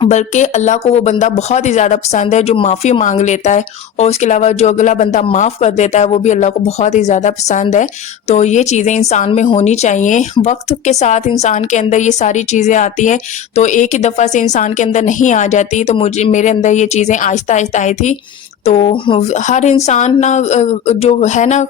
بلکہ اللہ کو وہ بندہ بہت ہی زیادہ پسند ہے جو معافی مانگ لیتا ہے، اور اس کے علاوہ جو اگلا بندہ معاف کر دیتا ہے وہ بھی اللہ کو بہت ہی زیادہ پسند ہے۔ تو یہ چیزیں انسان میں ہونی چاہیے، وقت کے ساتھ انسان کے اندر یہ ساری چیزیں آتی ہیں، تو ایک ہی دفعہ سے انسان کے اندر نہیں آ جاتی، تو میرے اندر یہ چیزیں آہستہ آہستہ آئی تھی۔ تو ہر انسان نا جو ہے نا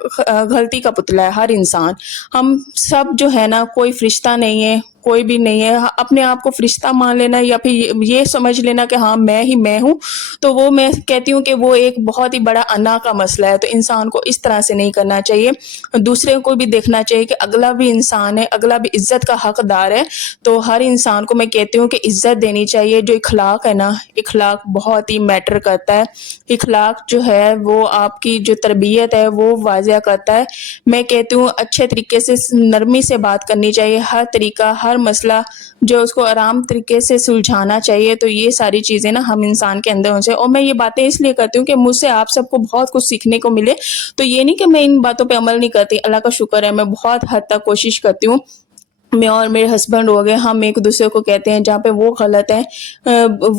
غلطی کا پتلا ہے ہر انسان، ہم سب جو ہے نا کوئی فرشتہ نہیں ہے، کوئی بھی نہیں ہے، اپنے آپ کو فرشتہ مان لینا یا پھر یہ سمجھ لینا کہ ہاں میں ہی میں ہوں، تو وہ میں کہتی ہوں کہ وہ ایک بہت ہی بڑا انا کا مسئلہ ہے۔ تو انسان کو اس طرح سے نہیں کرنا چاہیے، دوسرے کو بھی دیکھنا چاہیے کہ اگلا بھی انسان ہے، اگلا بھی عزت کا حقدار ہے۔ تو ہر انسان کو میں کہتی ہوں کہ عزت دینی چاہیے۔ جو اخلاق ہے نا، اخلاق بہت ہی میٹر کرتا ہے، اخلاق جو ہے وہ آپ کی جو تربیت ہے وہ واضح کرتا ہے۔ میں کہتی ہوں اچھے طریقے سے نرمی سے بات کرنی چاہیے، ہر طریقہ ہر مسئلہ جو اس کو آرام طریقے سے سلجھانا چاہیے۔ تو یہ ساری چیزیں نا ہم انسان کے اندر ہونے چاہیے، اور میں یہ باتیں اس لیے کرتی ہوں کہ مجھ سے آپ سب کو بہت کچھ سیکھنے کو ملے۔ تو یہ نہیں کہ میں ان باتوں پہ عمل نہیں کرتی، اللہ کا شکر ہے میں بہت حد تک کوشش کرتی ہوں۔ میں اور میرے ہسبینڈ ہو گئے، ہم ایک دوسرے کو کہتے ہیں جہاں پہ وہ غلط ہے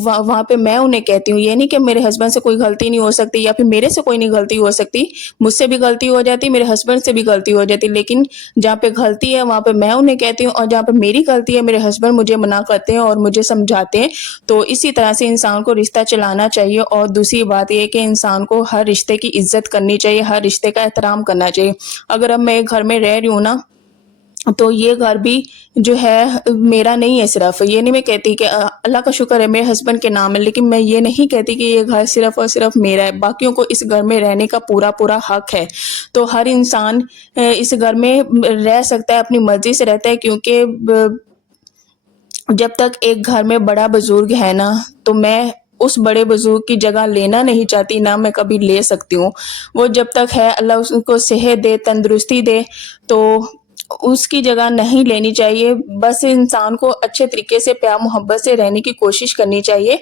وہاں پہ میں انہیں کہتی ہوں۔ یہ نہیں کہ میرے ہسبینڈ سے کوئی غلطی نہیں ہو سکتی یا پھر میرے سے کوئی نہیں غلطی ہو سکتی، مجھ سے بھی غلطی ہو جاتی، میرے ہسبینڈ سے بھی غلطی ہو جاتی، لیکن جہاں پہ غلطی ہے وہاں پہ میں انہیں کہتی ہوں، اور جہاں پہ میری غلطی ہے میرے ہسبینڈ مجھے منع کرتے ہیں اور مجھے سمجھاتے ہیں۔ تو اسی طرح سے انسان کو رشتہ چلانا چاہیے۔ اور دوسری بات یہ کہ انسان کو ہر رشتے کی عزت کرنی چاہیے، ہر رشتے کا احترام کرنا چاہیے۔ اگر اب میں ایک گھر میں رہ رہی ہوں نا، تو یہ گھر بھی جو ہے میرا نہیں ہے، صرف یہ نہیں میں کہتی کہ اللہ کا شکر ہے میرے ہسبینڈ کے نام ہے، لیکن میں یہ نہیں کہتی کہ یہ گھر صرف اور صرف میرا ہے، باقیوں کو اس گھر میں رہنے کا پورا حق ہے۔ تو ہر انسان اس گھر میں رہ سکتا ہے، اپنی مرضی سے رہتا ہے، کیونکہ جب تک ایک گھر میں بڑا بزرگ ہے نا، تو میں اس بڑے بزرگ کی جگہ لینا نہیں چاہتی، نہ میں کبھی لے سکتی ہوں۔ وہ جب تک ہے اللہ اس کو صحت دے، تندرستی دے، تو اس کی جگہ نہیں لینی چاہیے۔ بس انسان کو اچھے طریقے سے پیار محبت سے رہنے کی کوشش کرنی چاہیے۔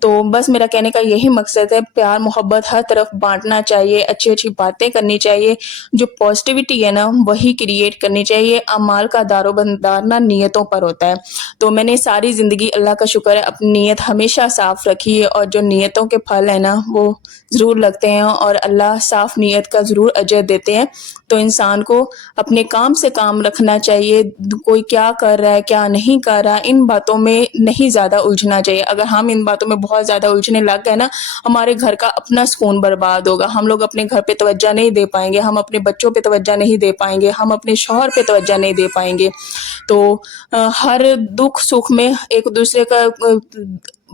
تو بس میرا کہنے کا یہی مقصد ہے، پیار محبت ہر طرف بانٹنا چاہیے، اچھی اچھی باتیں کرنی چاہیے، جو پازیٹیوٹی ہے نا وہی کریٹ کرنی چاہیے۔ اعمال کا دار و مدار نا نیتوں پر ہوتا ہے۔ تو میں نے ساری زندگی اللہ کا شکر ہے اپنی نیت ہمیشہ صاف رکھی ہے، اور جو نیتوں کے پھل ہے نا وہ ضرور لگتے ہیں، اور اللہ صاف نیت کا ضرور اجر دیتے ہیں۔ تو انسان کو اپنے کام سے کام رکھنا چاہیے، کوئی کیا کر رہا ہے کیا نہیں کر رہا، ان باتوں میں نہیں زیادہ الجھنا چاہیے۔ اگر ہم ان باتوں میں بہت زیادہ الجھنے لگ گئے نا، ہمارے گھر کا اپنا سکون برباد ہوگا، ہم لوگ اپنے گھر پہ توجہ نہیں دے پائیں گے، ہم اپنے بچوں پہ توجہ نہیں دے پائیں گے، ہم اپنے شوہر پہ توجہ نہیں دے پائیں گے۔ تو ہر دکھ سکھ میں ایک دوسرے کا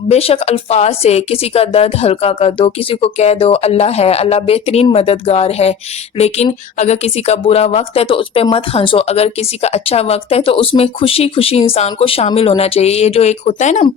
بے شک الفاظ سے کسی کا درد ہلکا کر دو، کسی کو کہہ دو اللہ ہے، اللہ بہترین مددگار ہے، لیکن اگر کسی کا برا وقت ہے تو اس پہ مت ہنسو، اگر کسی کا اچھا وقت ہے تو اس میں خوشی خوشی انسان کو شامل ہونا چاہیے۔ یہ جو ایک ہوتا ہے نا،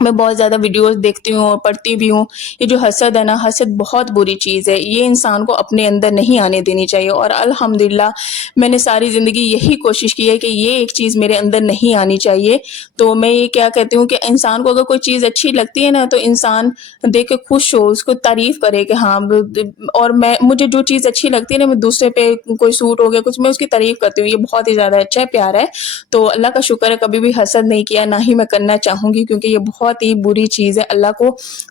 میں بہت زیادہ ویڈیوز دیکھتی ہوں اور پڑھتی بھی ہوں، یہ جو حسد ہے نا، حسد بہت بری چیز ہے، یہ انسان کو اپنے اندر نہیں آنے دینی چاہیے۔ اور الحمدللہ میں نے ساری زندگی یہی کوشش کی ہے کہ یہ ایک چیز میرے اندر نہیں آنی چاہیے۔ تو میں یہ کیا کہتی ہوں کہ انسان کو اگر کوئی چیز اچھی لگتی ہے نا تو انسان دیکھ کے خوش ہو، اس کو تعریف کرے کہ ہاں، اور مجھے جو چیز اچھی لگتی ہے نا، میں دوسرے پہ کوئی سوٹ ہو گیا کچھ، میں اس کی تعریف کرتی ہوں، یہ بہت ہی زیادہ اچھا ہے، پیارا ہے۔ تو اللہ کا شکر ہے کبھی بھی حسد نہیں کیا، نہ ہی میں کرنا چاہوں گی، کیونکہ یہ بہت ہی بری چیز ہے، اللہ کو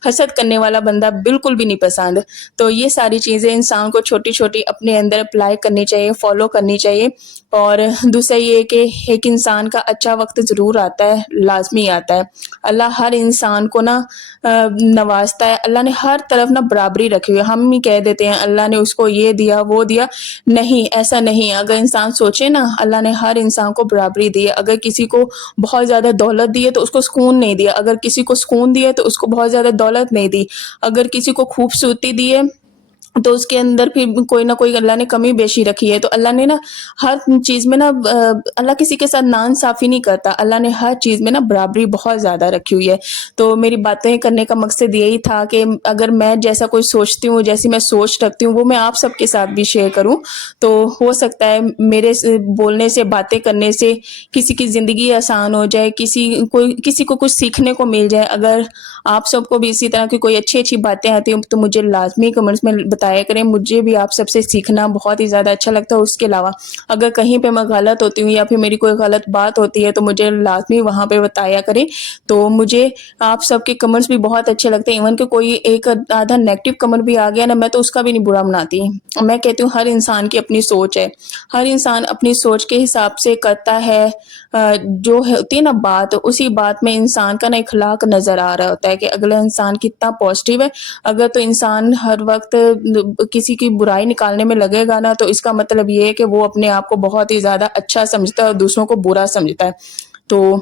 حسد کرنے والا بندہ بالکل بھی نہیں پسند۔ تو یہ ساری چیزیں انسان کو چھوٹی چھوٹی اپنے اندر اپلائی کرنی چاہیے، فالو کرنی چاہیے۔ اور دوسرا یہ کہ ایک انسان کا اچھا وقت ضرور آتا ہے، لازمی آتا ہے، اللہ ہر انسان کو نا نوازتا ہے، اللہ نے ہر طرف نا برابری رکھی ہوئی ہے۔ ہم ہی کہہ دیتے ہیں اللہ نے اس کو یہ دیا وہ دیا، نہیں، ایسا نہیں ہے۔ اگر انسان سوچے نا، اللہ نے ہر انسان کو برابری دی ہے۔ اگر کسی کو بہت زیادہ دولت دی ہے تو اس کو سکون نہیں دیا، اگر کسی کو سکون دیا تو اس کو بہت زیادہ دولت نہیں دی، اگر کسی کو خوبصورتی دی ہے تو اس کے اندر پھر کوئی نہ کوئی اللہ نے کمی بیشی رکھی ہے۔ تو اللہ نے نا ہر چیز میں نا اللہ کسی کے ساتھ ناانصافی نہیں کرتا، اللہ نے ہر چیز میں نا برابری بہت زیادہ رکھی ہوئی ہے۔ تو میری باتیں کرنے کا مقصد یہی تھا کہ اگر میں جیسا کوئی سوچتی ہوں، جیسی میں سوچ رکھتی ہوں، وہ میں آپ سب کے ساتھ بھی شیئر کروں، تو ہو سکتا ہے میرے بولنے سے، باتیں کرنے سے کسی کی زندگی آسان ہو جائے، کسی کو کچھ سیکھنے کو مل جائے۔ اگر آپ سب کو بھی اسی طرح کی کوئی اچھی اچھی باتیں آتی ہیں تو مجھے لازمی کمنٹس میں بتایا کریں, مجھے بھی آپ سب سے سیکھنا بہت ہی زیادہ اچھا لگتا ہے. اس کے علاوہ اگر کہیں پہ میں غلط ہوتی ہوں یا پھر میری کوئی غلط بات ہوتی ہے تو مجھے لازمی وہاں پہ بتایا کریں. تو مجھے آپ سب کے کمنٹس بھی بہت اچھے لگتے ہیں, ایون کہ کوئی ایک آدھا نیگیٹو کمنٹ بھی آ گیا نا, میں تو اس کا بھی نہیں برا مناتی. میں کہتی ہوں ہر انسان کی اپنی سوچ ہے, ہر انسان اپنی سوچ کے حساب سے کرتا ہے. جو ہوتی ہے نا بات, اسی بات میں انسان کا نا اخلاق نظر آ رہا ہوتا ہے کہ اگلا انسان کتنا پازیٹیو ہے. اگر تو انسان ہر وقت کسی کی برائی نکالنے میں لگے گا نا, تو اس کا مطلب یہ ہے کہ وہ اپنے آپ کو بہت ہی زیادہ اچھا سمجھتا ہے اور دوسروں کو برا سمجھتا ہے. تو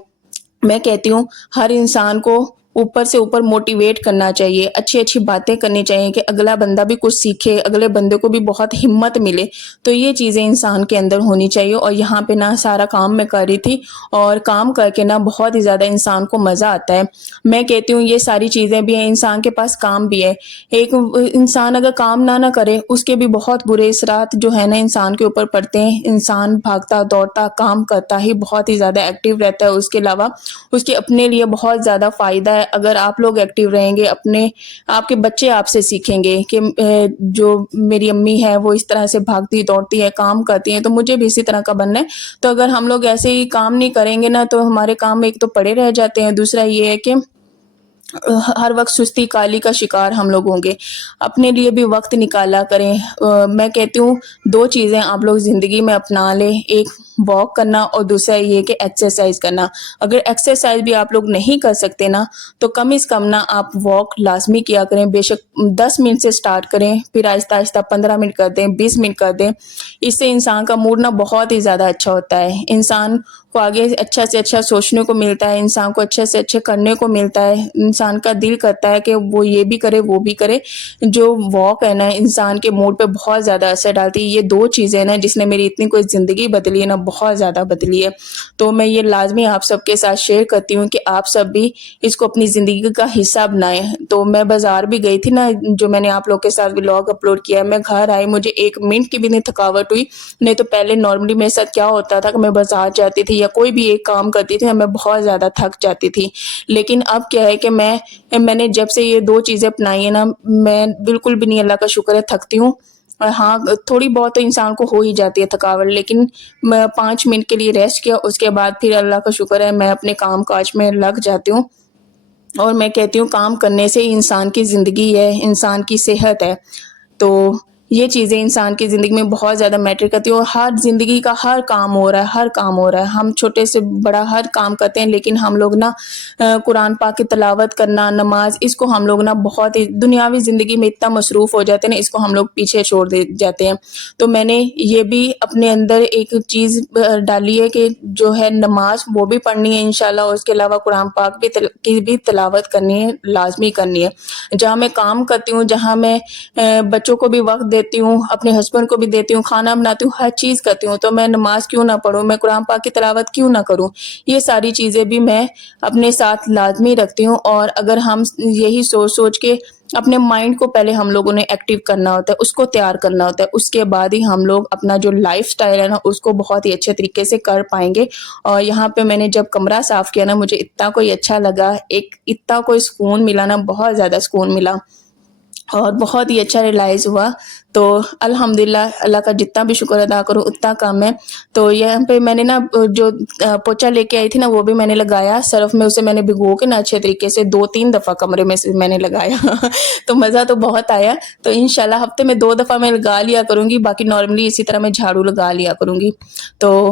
میں کہتی ہوں ہر انسان کو اوپر سے اوپر موٹیویٹ کرنا چاہیے, اچھی اچھی باتیں کرنی چاہیے کہ اگلا بندہ بھی کچھ سیکھے, اگلے بندے کو بھی بہت ہمت ملے. تو یہ چیزیں انسان کے اندر ہونی چاہیے. اور یہاں پہ نا سارا کام میں کر رہی تھی, اور کام کر کے نا بہت ہی زیادہ انسان کو مزہ آتا ہے. میں کہتی ہوں یہ ساری چیزیں بھی ہیں, انسان کے پاس کام بھی ہے. ایک انسان اگر کام نہ کرے, اس کے بھی بہت برے اثرات جو ہے نا انسان کے اوپر پڑتے ہیں. انسان بھاگتا دوڑتا کام کرتا ہی بہت ہی زیادہ ایکٹیو رہتا ہے. اس کے علاوہ اس کے اپنے لیے بہت زیادہ فائدہ ہے. اگر آپ لوگ ایکٹیو رہیں گے, آپ کے بچے آپ سے سیکھیں گے کہ جو میری امی ہے وہ اس طرح سے بھاگتی دوڑتی ہے, کام کرتی ہیں, تو مجھے بھی اسی طرح کا بننا ہے. تو اگر ہم لوگ ایسے ہی کام نہیں کریں گے نا, تو ہمارے کام ایک تو پڑے رہ جاتے ہیں, دوسرا یہ ہے کہ ہر وقت سستی کالی کا شکار ہم لوگ ہوں گے. اپنے لیے بھی وقت نکالا کریں. میں کہتی ہوں 2 چیزیں آپ لوگ زندگی میں اپنا لیں, ایک واک کرنا اور دوسرا یہ کہ ایکسرسائز کرنا. اگر ایکسرسائز بھی آپ لوگ نہیں کر سکتے نا, تو کم از کم نا آپ واک لازمی کیا کریں. بے شک 10 منٹ سے سٹارٹ کریں, پھر آہستہ آہستہ 15 منٹ کر دیں, 20 منٹ کر دیں. اس سے انسان کا موڈ نا بہت ہی زیادہ اچھا ہوتا ہے. انسان کو آگے اچھا سے اچھا سوچنے کو ملتا ہے, انسان کو اچھے سے اچھے کرنے کو ملتا ہے. انسان کا دل کرتا ہے کہ وہ یہ بھی کرے وہ بھی کرے. جو واک ہے نا انسان کے موڈ پہ بہت زیادہ اثر ڈالتی ہے. یہ 2 چیزیں نا جس نے میری اتنی کوئی زندگی بدلی ہے نا, بہت زیادہ بدلی ہے. تو میں یہ لازمی آپ سب کے ساتھ شیئر کرتی ہوں کہ آپ سب بھی اس کو اپنی زندگی کا حصہ بنائیں. تو میں بازار بھی گئی تھی نا, جو میں نے آپ لوگ کے ساتھ ولاگ اپلوڈ کیا ہے, میں گھر آئی, مجھے 1 منٹ کی بھی نہیں تھکاوٹ ہوئی. نہیں تو پہلے نارملی میرے ساتھ کیا ہوتا تھا کہ میں بازار جاتی تھی یا کوئی بھی ایک کام کرتی تھی, میں بہت زیادہ تھک جاتی تھی. لیکن اب کیا ہے کہ میں نے جب سے یہ 2 چیزیں اپنائی ہیں نا, میں بالکل بھی نہیں, اللہ کا شکر ہے, تھکتی ہوں. ہاں تھوڑی بہت تو انسان کو ہو ہی جاتی ہے تھکاوٹ, لیکن میں 5 منٹ کے لیے ریسٹ کیا, اس کے بعد پھر اللہ کا شکر ہے میں اپنے کام کاج میں لگ جاتی ہوں. اور میں کہتی ہوں کام کرنے سے انسان کی زندگی ہے, انسان کی صحت ہے. تو یہ چیزیں انسان کی زندگی میں بہت زیادہ میٹر کرتی ہیں. اور ہر زندگی کا ہر کام ہو رہا ہے, ہر کام ہو رہا ہے, ہم چھوٹے سے بڑا ہر کام کرتے ہیں, لیکن ہم لوگ نا قرآن پاک کی تلاوت کرنا, نماز, اس کو ہم لوگ نا بہت ہی دنیاوی زندگی میں اتنا مصروف ہو جاتے ہیں نا, اس کو ہم لوگ پیچھے چھوڑ دے جاتے ہیں. تو میں نے یہ بھی اپنے اندر ایک چیز ڈالی ہے کہ جو ہے نماز وہ بھی پڑھنی ہے انشاءاللہ, اور اس کے علاوہ قرآن پاک کی بھی تلاوت کرنی ہے, لازمی کرنی ہے. جہاں میں کام کرتی ہوں, جہاں میں بچوں کو بھی وقت دیتی ہوں, اپنے ہسبینڈ کو بھی دیتی ہوں, کھانا بناتی ہوں, ہر چیز کرتی ہوں, تو میں نماز کیوں نہ پڑھوں, میں قرآن پاک کی تلاوت کیوں نہ کروں. یہ ساری چیزیں بھی میں اپنے ساتھ لازمی رکھتی ہوں. اور اگر ہم یہی سوچ کے اپنے مائنڈ کو پہلے ہم لوگوں نے ایکٹیو کرنا ہوتا ہے, اس کو تیار کرنا ہوتا ہے, اس کے بعد ہی ہم لوگ اپنا جو لائف سٹائل ہے نا اس کو بہت ہی اچھے طریقے سے کر پائیں گے. اور یہاں پہ میں نے جب کمرہ صاف کیا نا, مجھے اتنا کوئی اچھا لگا, اتنا کوئی سکون ملا نا, بہت زیادہ سکون ملا, اور بہت ہی اچھا ریلائز ہوا. تو الحمدللہ اللہ کا جتنا بھی شکر ادا کروں اتنا کم ہے. تو یہاں پہ میں نے نا جو پوچا لے کے آئی تھی نا, وہ بھی میں نے لگایا سرف میں, اسے میں نے بھگو کے نا اچھے طریقے سے 2-3 دفعہ کمرے میں سے میں نے لگایا. تو مزہ تو بہت آیا. تو انشاءاللہ ہفتے میں 2 دفعہ میں لگا لیا کروں گی, باقی نارملی اسی طرح میں جھاڑو لگا لیا کروں گی. تو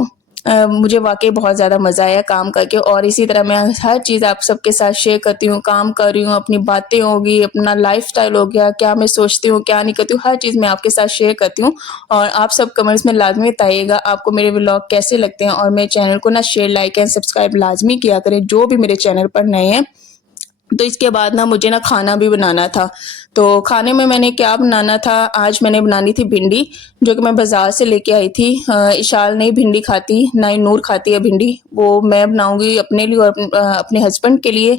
مجھے واقعی بہت زیادہ مزہ آیا کام کر کے. اور اسی طرح میں ہر چیز آپ سب کے ساتھ شیئر کرتی ہوں, کام کر رہی ہوں, اپنی باتیں ہوگی, اپنا لائف سٹائل ہو گیا, کیا میں سوچتی ہوں کیا نہیں کرتی ہوں, ہر چیز میں آپ کے ساتھ شیئر کرتی ہوں. اور آپ سب کمنٹس میں لازمی بتائیے گا آپ کو میرے ولاگ کیسے لگتے ہیں. اور میرے چینل کو نا شیئر, لائک اینڈ سبسکرائب لازمی کیا کریں جو بھی میرے چینل پر نئے ہیں. تو اس کے بعد نا مجھے نا کھانا بھی بنانا تھا. تو کھانے میں نے کیا بنانا تھا, آج میں نے بنانی تھی بھنڈی, جو کہ میں بازار سے لے کے آئی تھی. اشال نہیں بھنڈی کھاتی, نہ ہی نور کھاتی ہے بھنڈی, وہ میں بناؤں گی اپنے لیے اور اپنے ہسبینڈ کے لیے.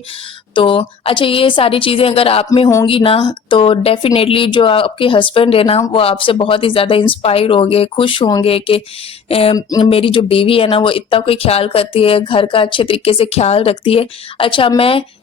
تو اچھا, یہ ساری چیزیں اگر آپ میں ہوں گی نا, تو ڈیفینیٹلی جو آپ کے ہسبینڈ ہے نا وہ آپ سے بہت ہی زیادہ انسپائر ہوں گے, خوش ہوں گے کہ میری جو بیوی ہے نا وہ اتنا کوئی خیال کرتی ہے, گھر کا اچھے طریقے سے خیال رکھتی ہے. اچھا, میں